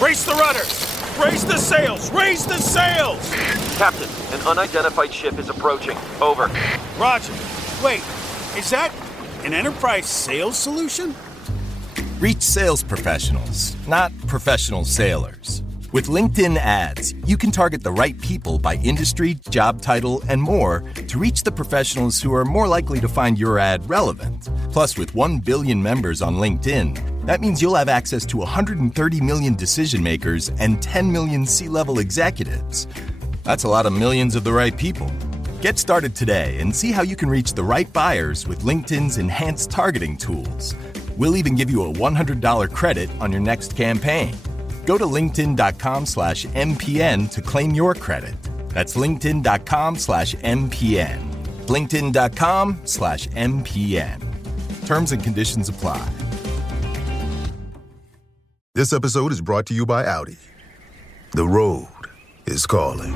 Raise the rudders! Raise the sails! Raise the sails! Captain, an unidentified ship is approaching. Over. Roger. Wait, is that an enterprise sales solution? Reach sales professionals, not professional sailors. With LinkedIn ads, you can target the right people by industry, job title, and more to reach the professionals who are more likely to find your ad relevant. Plus, with 1 billion members on LinkedIn, that means you'll have access to 130 million decision makers and 10 million C-level executives. That's a lot of millions of the right people. Get started today and see how you can reach the right buyers with LinkedIn's enhanced targeting tools. We'll even give you a $100 credit on your next campaign. Go to linkedin.com/MPN to claim your credit. That's linkedin.com/MPN. linkedin.com/MPN. Terms and conditions apply. This episode is brought to you by Audi. The road is calling.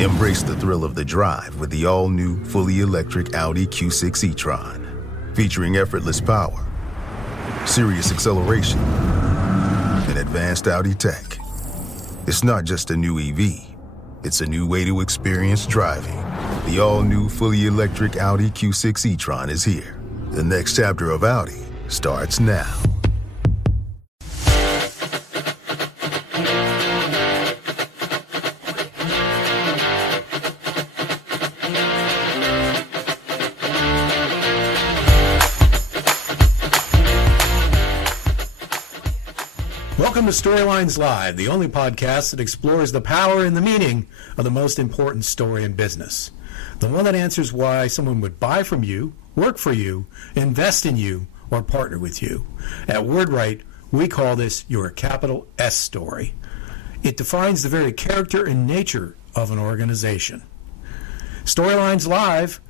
Embrace the thrill of the drive with the all-new, fully electric Audi Q6 e-tron. Featuring effortless power, serious acceleration, and advanced Audi tech. It's not just a new EV, it's a new way to experience driving. The all-new, fully electric Audi Q6 e-tron is here. The next chapter of Audi starts now. Welcome to Storylines Live, the only podcast that explores the power and the meaning of the most important story in business. The one that answers why someone would buy from you, work for you, invest in you, or partner with you. At WordWrite, we call this your capital S story. It defines the very character and nature of an organization. Storylines Live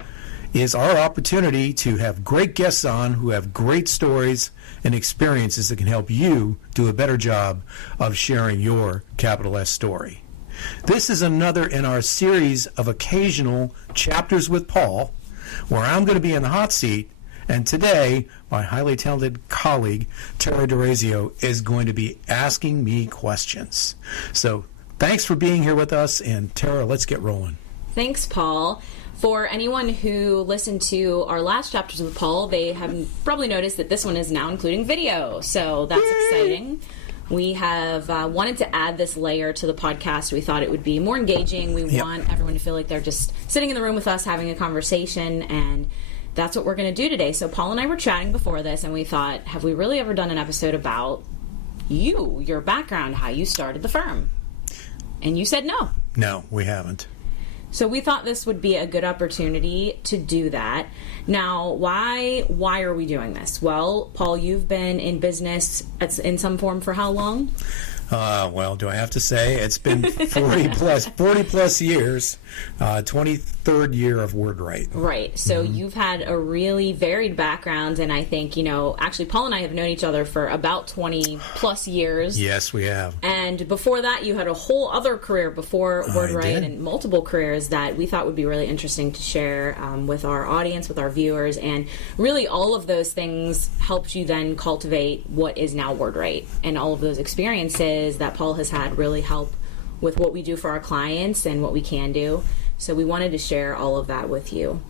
is our opportunity to have great guests on who have great stories and experiences that can help you do a better job of sharing your capital S story. This is another in our series of occasional Chapters with Paul, where I'm going to be in the hot seat, and today my highly talented colleague Tara DeRazio is going to be asking me questions. So thanks for being here with us, and Tara, let's get rolling. Thanks, Paul. For anyone who listened to our last Chapters with Paul, they have probably noticed that this one is now including video, so that's exciting. We have wanted to add this layer to the podcast. We thought it would be more engaging. We want everyone to feel like they're just sitting in the room with us having a conversation, and that's what we're going to do today. So Paul and I were chatting before this, and we thought, have we really ever done an episode about you, your background, how you started the firm? And you said no. No, we haven't. So we thought this would be a good opportunity to do that. Now, why are we doing this? Well, Paul, you've been in business in some form for how long? Well, do I have to say? It's been 40 plus years, 23rd year of WordWrite. Right. So you've had a really varied background, and I think, actually Paul and I have known each other for about 20 plus years. Yes, we have. And before that, you had a whole other career before WordWrite and multiple careers that we thought would be really interesting to share with our audience, with our viewers, and really all of those things helped you then cultivate what is now WordWrite, and all of those experiences that Paul has had really help with what we do for our clients and what we can do. So we wanted to share all of that with you.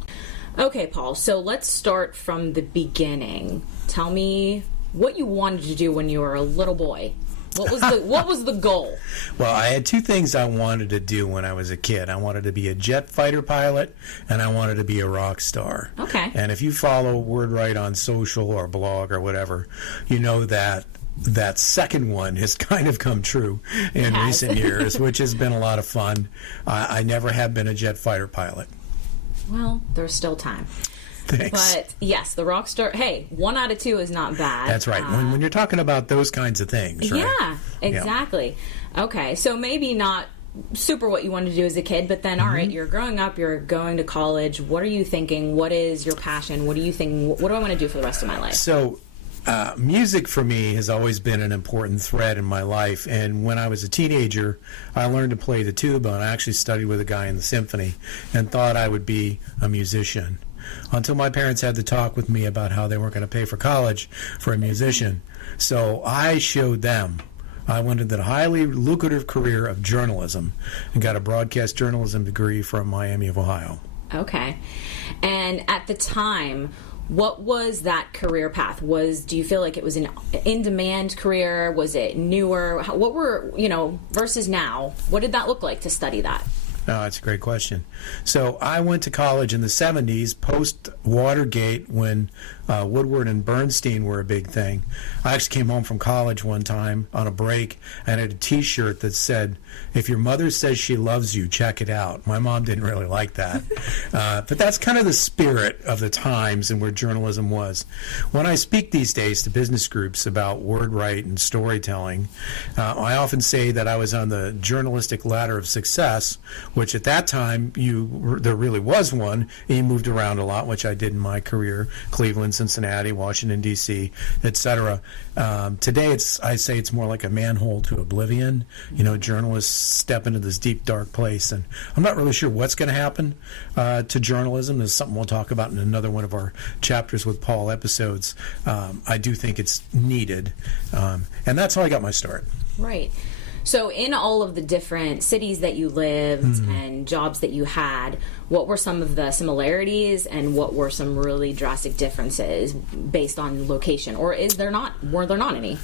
Okay, Paul, so let's start from the beginning. Tell me what you wanted to do when you were a little boy. What was the goal? Well, I had two things I wanted to do when I was a kid. I wanted to be a jet fighter pilot, and I wanted to be a rock star. Okay. And if you follow WordWrite on social or blog or whatever, you know that second one has kind of come true in recent years, which has been a lot of fun. I never have been a jet fighter pilot. Well, there's still time. Thanks. But yes, the rock star, hey, 1 out of 2 is not bad. That's right. When you're talking about those kinds of things, right? Yeah, exactly. Yeah. Okay, so maybe not super what you wanted to do as a kid, but then, all right, you're growing up, you're going to college. What are you thinking? What is your passion? What are you thinking? What do I want to do for the rest of my life? So, music for me has always been an important thread in my life, and when I was a teenager, I learned to play the tuba, and I actually studied with a guy in the symphony and thought I would be a musician. Until my parents had to talk with me about how they weren't going to pay for college for a musician. So I showed them I went into the highly lucrative career of journalism and got a broadcast journalism degree from Miami of Ohio. Okay. And at the time, what was that career path? Do you feel like it was an in-demand career? Was it newer? What were, versus now, what did that look like to study that? No, that's a great question. So I went to college in the 70s, post-Watergate, when Woodward and Bernstein were a big thing. I actually came home from college one time on a break and had a T-shirt that said, "If your mother says she loves you, check it out." My mom didn't really like that. But that's kind of the spirit of the times and where journalism was. When I speak these days to business groups about WordWrite and storytelling, I often say that I was on the journalistic ladder of success, which at that time there really was one, and you moved around a lot, which I did in my career, Cleveland, Cincinnati, Washington, D.C., etc. Today, I say it's more like a manhole to oblivion. Journalists step into this deep, dark place, and I'm not really sure what's going to happen to journalism. There's something we'll talk about in another one of our Chapters with Paul episodes. I do think it's needed, and that's how I got my start. Right. So in all of the different cities that you lived and jobs that you had, what were some of the similarities and what were some really drastic differences based on location? Or were there not any?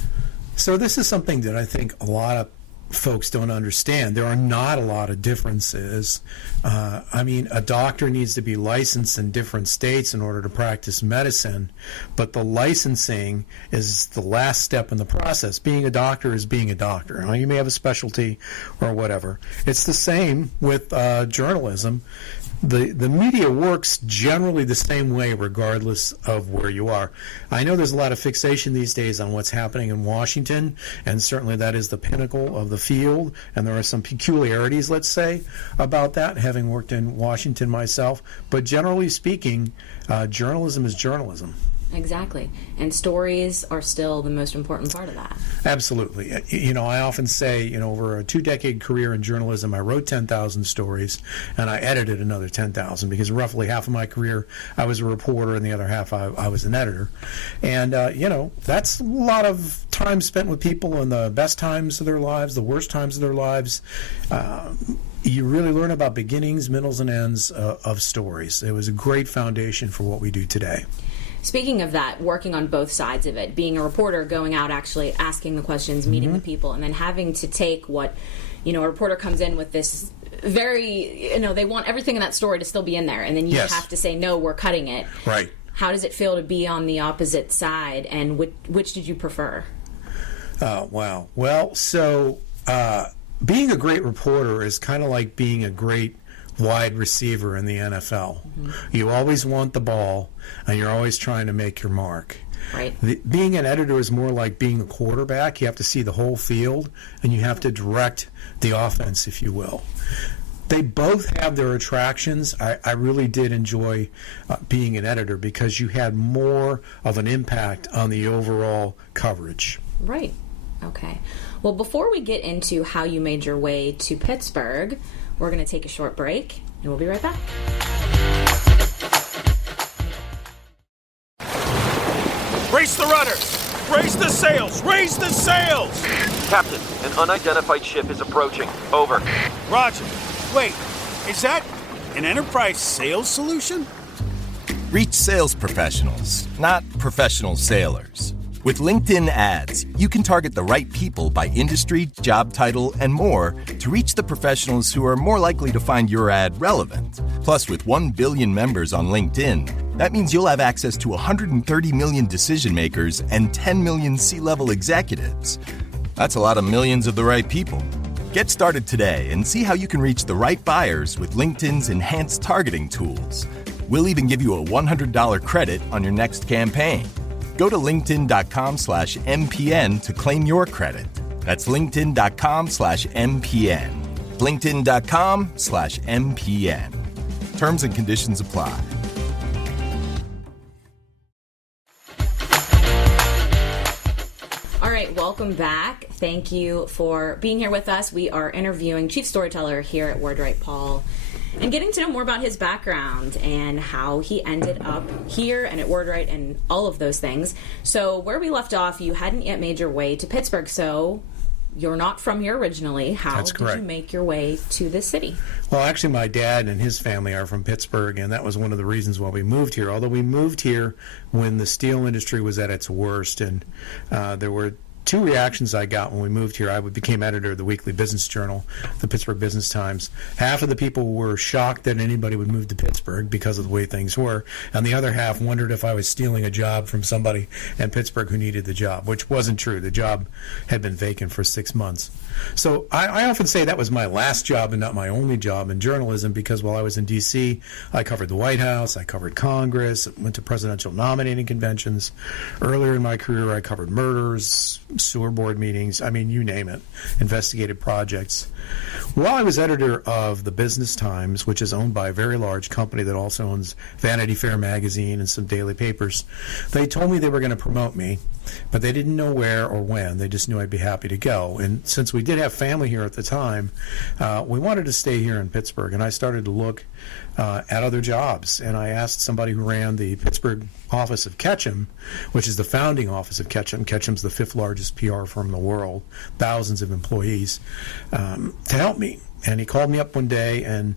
So this is something that I think a lot of folks don't understand. There are not a lot of differences. A doctor needs to be licensed in different states in order to practice medicine, but the licensing is the last step in the process. Being a doctor is being a doctor. You may have a specialty or whatever. It's the same with journalism. The media works generally the same way regardless of where you are. I know there's a lot of fixation these days on what's happening in Washington, and certainly that is the pinnacle of the field, and there are some peculiarities, let's say, about that, having worked in Washington myself. But generally speaking, journalism is journalism. Exactly. And stories are still the most important part of that. Absolutely. I often say, over a 2-decade career in journalism, I wrote 10,000 stories and I edited another 10,000 because roughly half of my career I was a reporter and the other half I was an editor. And, that's a lot of time spent with people in the best times of their lives, the worst times of their lives. You really learn about beginnings, middles, and ends of stories. It was a great foundation for what we do today. Speaking of that, working on both sides of it, being a reporter, going out actually asking the questions, meeting the people, and then having to take what, a reporter comes in with this very, they want everything in that story to still be in there, and then you have to say, no, we're cutting it. Right. How does it feel to be on the opposite side, and which did you prefer? Wow. Well, so being a great reporter is kind of like being a great wide receiver in the NFL. You always want the ball, and you're always trying to make your mark. Right. Being an editor is more like being a quarterback. You have to see the whole field, and you have to direct the offense, if you will. They both have their attractions. I really did enjoy being an editor because you had more of an impact on the overall coverage. Right. Okay. Well, before we get into how you made your way to Pittsburgh, we're going to take a short break, and we'll be right back. Brace the rudders! Raise the sails! Raise the sails! Captain, an unidentified ship is approaching. Over. Roger. Wait, is that an enterprise sales solution? Reach sales professionals, not professional sailors. With LinkedIn ads, you can target the right people by industry, job title, and more to reach the professionals who are more likely to find your ad relevant. Plus, with 1 billion members on LinkedIn, that means you'll have access to 130 million decision makers and 10 million C-level executives. That's a lot of millions of the right people. Get started today and see how you can reach the right buyers with LinkedIn's enhanced targeting tools. We'll even give you a $100 credit on your next campaign. Go to linkedin.com/MPN to claim your credit. That's linkedin.com/MPN. linkedin.com/MPN. Terms and conditions apply. All right, welcome back. Thank you for being here with us. We are interviewing Chief Storyteller here at WordWrite, Paul, and getting to know more about his background and how he ended up here and at WordWrite and all of those things. So where we left off, you hadn't yet made your way to Pittsburgh. So you're not from here originally. How That's did correct. you make your way to this city? Well, actually, my dad and his family are from Pittsburgh, and that was one of the reasons why we moved here. Although we moved here when the steel industry was at its worst, and there were two reactions I got when we moved here. I became editor of the weekly business journal, the Pittsburgh Business Times. Half of the people were shocked that anybody would move to Pittsburgh because of the way things were, and the other half wondered if I was stealing a job from somebody in Pittsburgh who needed the job, which wasn't true. The job had been vacant for 6 months. So I often say that was my last job and not my only job in journalism, because while I was in D.C., I covered the White House, I covered Congress, went to presidential nominating conventions. Earlier in my career, I covered murders, sewer board meetings, I mean, you name it, investigative projects. While I was editor of the Business Times, which is owned by a very large company that also owns Vanity Fair magazine and some daily papers, they told me they were going to promote me, but they didn't know where or when. They just knew I'd be happy to go. And since we did have family here at the time, we wanted to stay here in Pittsburgh, and I started to look at other jobs. And I asked somebody who ran the Pittsburgh office of Ketchum, which is the founding office of Ketchum. Ketchum's the 5th largest PR firm in the world, thousands of employees, to help me. And he called me up one day and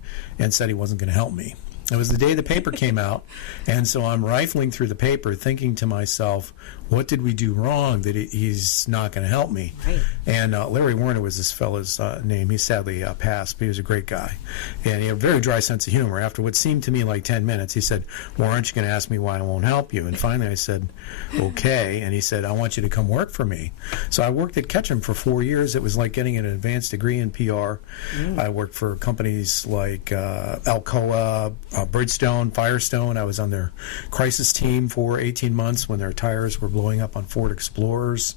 said he wasn't going to help me. It was the day the paper came out, and so I'm rifling through the paper thinking to myself, what did we do wrong that he's not going to help me? Right. And Larry Warner was this fellow's name. He sadly passed, but he was a great guy. And he had a very dry sense of humor. After what seemed to me like 10 minutes, he said, well, aren't you going to ask me why I won't help you? And finally I said, okay. And he said, I want you to come work for me. So I worked at Ketchum for 4 years. It was like getting an advanced degree in PR. I worked for companies like Alcoa, Bridgestone, Firestone. I was on their crisis team for 18 months when their tires were blowing up on Ford Explorers,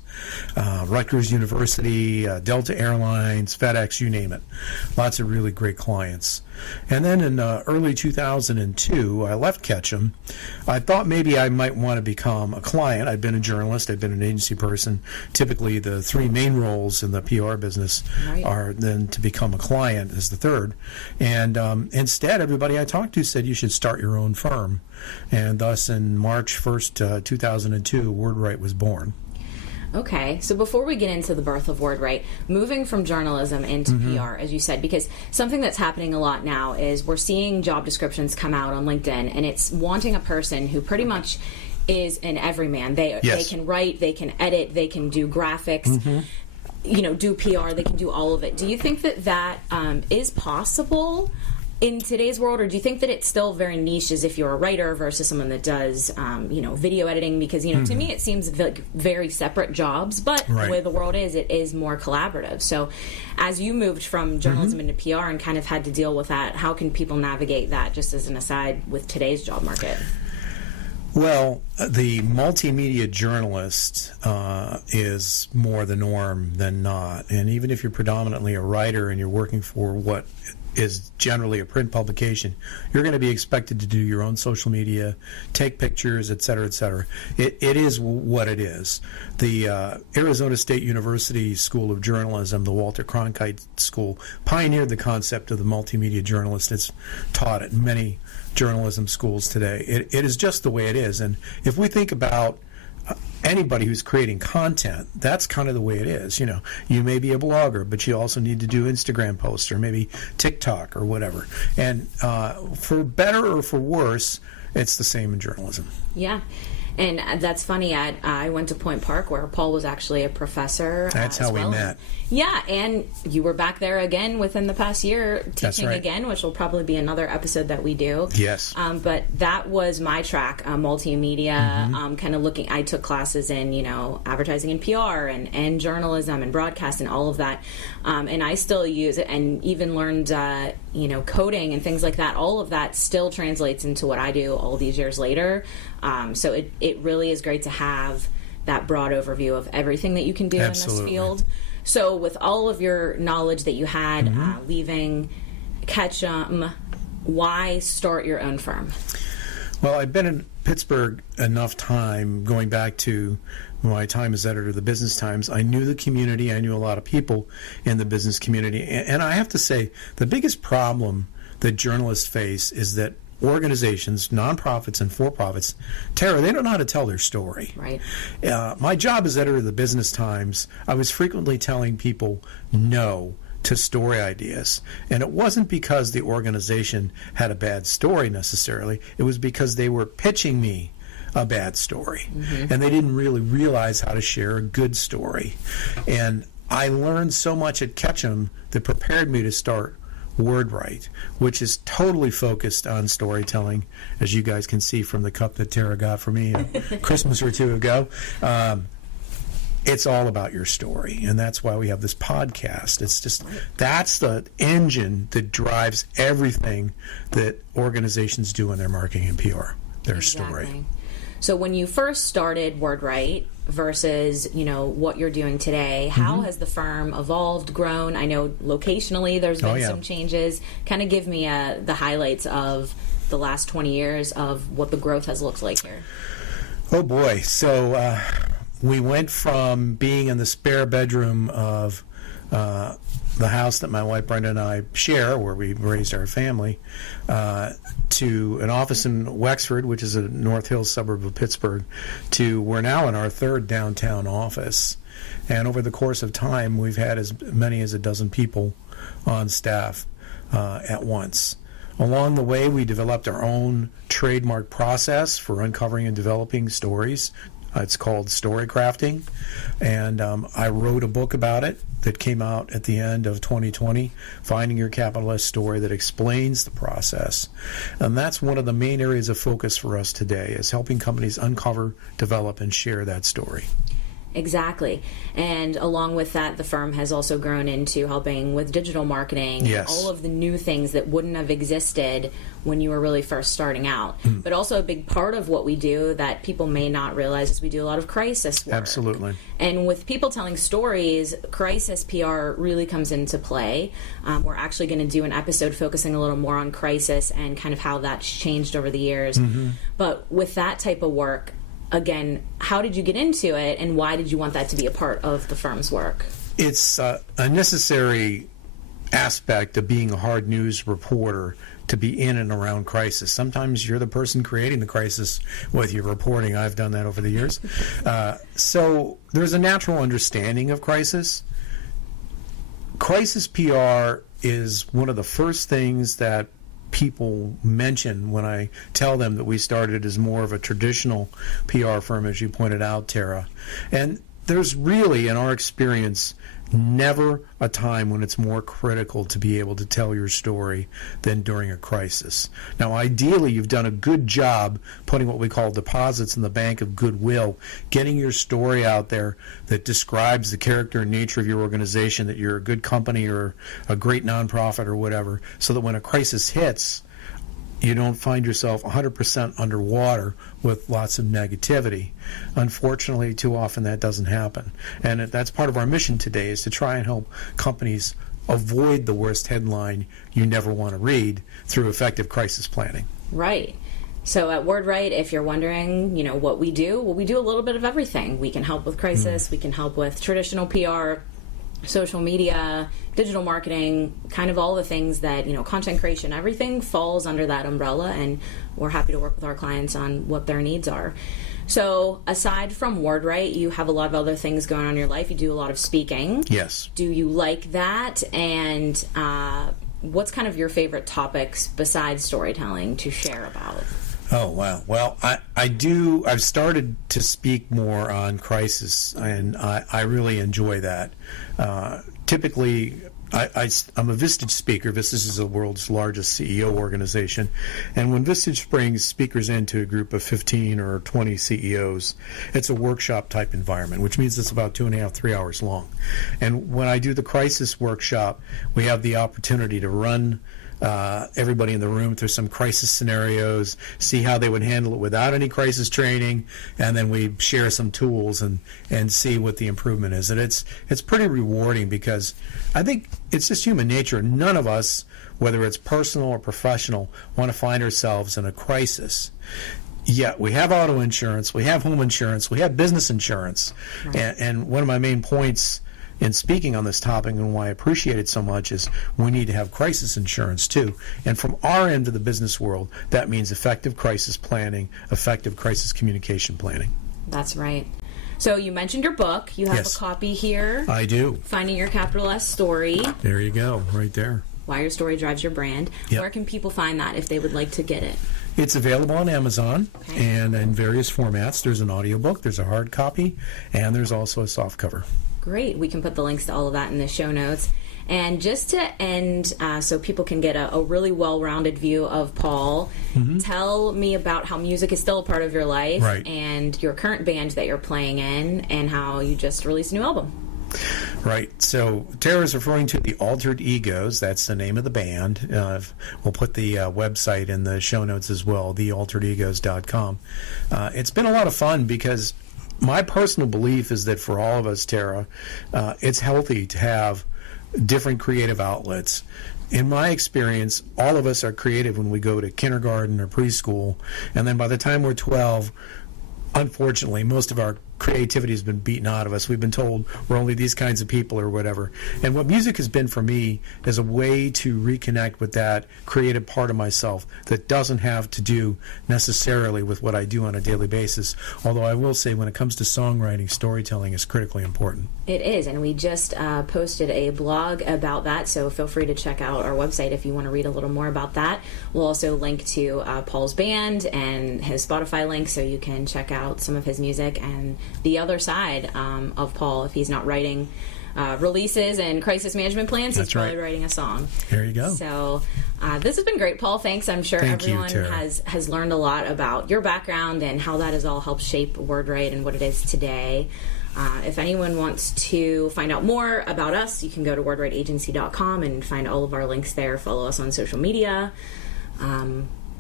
Rutgers University, Delta Airlines, FedEx, you name it. Lots of really great clients. And then in early 2002, I left Ketchum. I thought maybe I might want to become a client. I'd been a journalist. I'd been an agency person. Typically, the three main roles in the PR business are then to become a client as the third. And instead, everybody I talked to said you should start your own firm. And thus, in March 1st, 2002, WordWrite was born. Okay, so before we get into the birth of WordWrite, moving from journalism into PR, as you said, because something that's happening a lot now is we're seeing job descriptions come out on LinkedIn, and it's wanting a person who pretty much is an everyman. They can write, they can edit, they can do graphics, you know, do PR, they can do all of it. Do you think that that is possible in today's world, or do you think that it's still very niche as if you're a writer versus someone that does, you know, video editing? Because, you know, to me it seems like very separate jobs, but the way the world is, it is more collaborative. So as you moved from journalism into PR and kind of had to deal with that, how can people navigate that, just as an aside, with today's job market? Well, the multimedia journalist is more the norm than not. And even if you're predominantly a writer and you're working for what is generally a print publication, you're going to be expected to do your own social media, take pictures, et cetera, et cetera. It is what it is. The Arizona State University School of Journalism, the Walter Cronkite School, pioneered the concept of the multimedia journalist. It's taught at many journalism schools today. It is just the way it is. And if we think about anybody who's creating content, that's kind of the way it is. You know, you may be a blogger, but you also need to do Instagram posts or maybe TikTok or whatever. And for better or for worse, it's the same in journalism. Yeah. And that's funny. I went to Point Park, where Paul was actually a professor. That's how we met. Yeah, and you were back there again within the past year, teaching again, which will probably be another episode that we do. Yes. But that was my track, multimedia, kind of looking. I took classes in, you know, advertising and PR and journalism and broadcast and all of that. And I still use it, and even learned, you know, coding and things like that. All of that still translates into what I do all these years later. So it really is great to have that broad overview of everything that you can do in this field. So with all of your knowledge that you had leaving Ketchum, why start your own firm? Well, I've been in Pittsburgh enough time, going back to my time as editor of the Business Times. I knew the community. I knew a lot of people in the business community. And I have to say, the biggest problem that journalists face is that organizations, nonprofits and for-profits, Tara, they don't know how to tell their story. Right. My job as editor of the Business Times, I was frequently telling people no to story ideas. And it wasn't because the organization had a bad story necessarily. It was because they were pitching me a bad story. And they didn't really realize how to share a good story. And I learned so much at Ketchum that prepared me to start WordWrite, which is totally focused on storytelling, as you guys can see from the cup that Tara got for me a Christmas or two ago. It's all about your story, and that's why we have this podcast. It's just, that's the engine that drives everything that organizations do in their marketing and PR, their story. So when you first started WordWrite versus, what you're doing today, how has the firm evolved, grown? I know locationally there's been some changes. Kind of give me the highlights of the last 20 years of what the growth has looked like here. Oh boy. So we went from being in the spare bedroom of the house that my wife Brenda and I share, where we raised our family, to an office in Wexford, which is a North Hills suburb of Pittsburgh, to we're now in our third downtown office. And over the course of time, we've had as many as a dozen people on staff at once. Along the way, we developed our own trademark process for uncovering and developing stories. It's called Story Crafting, and I wrote a book about it that came out at the end of 2020, Finding Your Capital S Story, that explains the process. And that's one of the main areas of focus for us today, is helping companies uncover, develop, and share that story. Exactly. And along with that, the firm has also grown into helping with digital marketing, and all of the new things that wouldn't have existed when you were really first starting out. But also a big part of what we do that people may not realize is we do a lot of crisis work. Absolutely. And with people telling stories, crisis PR really comes into play. We're actually going to do an episode focusing a little more on crisis and kind of how that's changed over the years. But with that type of work, again, how did you get into it, and why did you want that to be a part of the firm's work? It's a necessary aspect of being a hard news reporter, to be in and around crisis. Sometimes you're the person creating the crisis with your reporting. I've done that over the years. So there's a natural understanding of crisis. Crisis PR is one of the first things that people mention when I tell them that we started as more of a traditional PR firm, as you pointed out, Tara. And there's really, in our experience, never a time when it's more critical to be able to tell your story than during a crisis. Now, ideally, you've done a good job putting what we call deposits in the bank of goodwill, getting your story out there that describes the character and nature of your organization, that you're a good company or a great nonprofit or whatever, so that when a crisis hits, you don't find yourself 100% underwater with lots of negativity. Unfortunately, too often that doesn't happen. And that's part of our mission today, is to try and help companies avoid the worst headline you never want to read through effective crisis planning. Right. So at WordWrite, if you're wondering, what we do, well, we do a little bit of everything. We can help with crisis. We can help with traditional PR, social media, digital marketing, kind of all the things that, content creation, everything falls under that umbrella, and we're happy to work with our clients on what their needs are. So aside from WordWrite, you have a lot of other things going on in your life. You do a lot of speaking. Yes. Do you like that? And what's kind of your favorite topics besides storytelling to share about? Oh, wow. Well, I do. I've started to speak more on crisis, and I really enjoy that. Typically, I'm a Vistage speaker. Vistage is the world's largest CEO organization. And when Vistage brings speakers into a group of 15 or 20 CEOs, it's a workshop-type environment, which means it's about 2.5, 3 hours long. And when I do the crisis workshop, we have the opportunity to run everybody in the room through some crisis scenarios, see how they would handle it without any crisis training, and then we share some tools and see what the improvement is. And it's pretty rewarding, because I think it's just human nature. None of us, whether it's personal or professional, want to find ourselves in a crisis. Yet we have auto insurance, we have home insurance, we have business insurance. Right. And one of my main points in speaking on this topic, and why I appreciate it so much is we need to have crisis insurance too. And from our end of the business world, that means effective crisis planning, effective crisis communication planning. That's right. So you mentioned your book. You have Yes. a copy here. I do. Finding Your Capital S Story. There you go, right there. Why Your Story Drives Your Brand. Yep. Where can people find that if they would like to get it? It's available on Amazon Okay. and in various formats. There's an audiobook, there's a hard copy, and there's also a soft cover. Great. We can put the links to all of that in the show notes. And just to end, so people can get a really well-rounded view of Paul, tell me about how music is still a part of your life, Right. and your current band that you're playing in, and how you just released a new album. Right. So Tara is referring to the Altered Egos. That's the name of the band. We'll put the website in the show notes as well, thealteredegos.com. It's been a lot of fun because my personal belief is that for all of us, Tara, it's healthy to have different creative outlets. In my experience, all of us are creative when we go to kindergarten or preschool, and then by the time we're 12, unfortunately, most of our creativity has been beaten out of us. We've been told we're only these kinds of people or whatever. And what music has been for me is a way to reconnect with that creative part of myself that doesn't have to do necessarily with what I do on a daily basis. Although I will say when it comes to songwriting, storytelling is critically important. It is, and we just posted a blog about that, so feel free to check out our website if you want to read a little more about that. We'll also link to Paul's band and his Spotify link, so you can check out some of his music and the other side of Paul. If he's not writing releases and crisis management plans, That's he's probably right. writing a song. There you go. So this has been great, Paul. Thanks. I'm sure Thank you, everyone Tara. has learned a lot about your background and how that has all helped shape WordWrite and what it is today. If anyone wants to find out more about us, you can go to wordwriteagency.com and find all of our links there. Follow us on social media.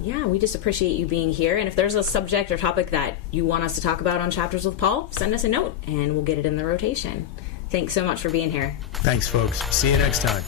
Yeah, we just appreciate you being here. And if there's a subject or topic that you want us to talk about on Chapters with Paul, send us a note and we'll get it in the rotation. Thanks so much for being here. Thanks, folks. See you next time.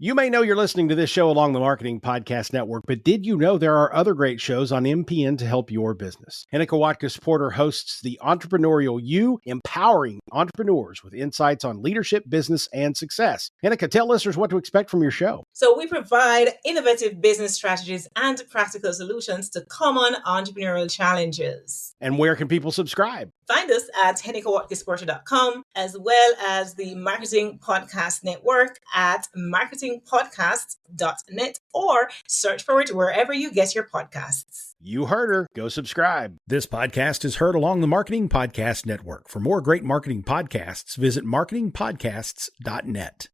You may know you're listening to this show along the Marketing Podcast Network, but did you know there are other great shows on MPN to help your business? Hennika Watkis-Porter hosts The Entrepreneurial You, empowering entrepreneurs with insights on leadership, business, and success. Hennika, tell listeners what to expect from your show. So we provide innovative business strategies and practical solutions to common entrepreneurial challenges. And where can people subscribe? Find us at hennikawatkisporter.com, as well as the Marketing Podcast Network at marketingpodcasts.net, or search for it wherever you get your podcasts. You heard her. Go subscribe. This podcast is heard along the Marketing Podcast Network. For more great marketing podcasts, visit marketingpodcasts.net.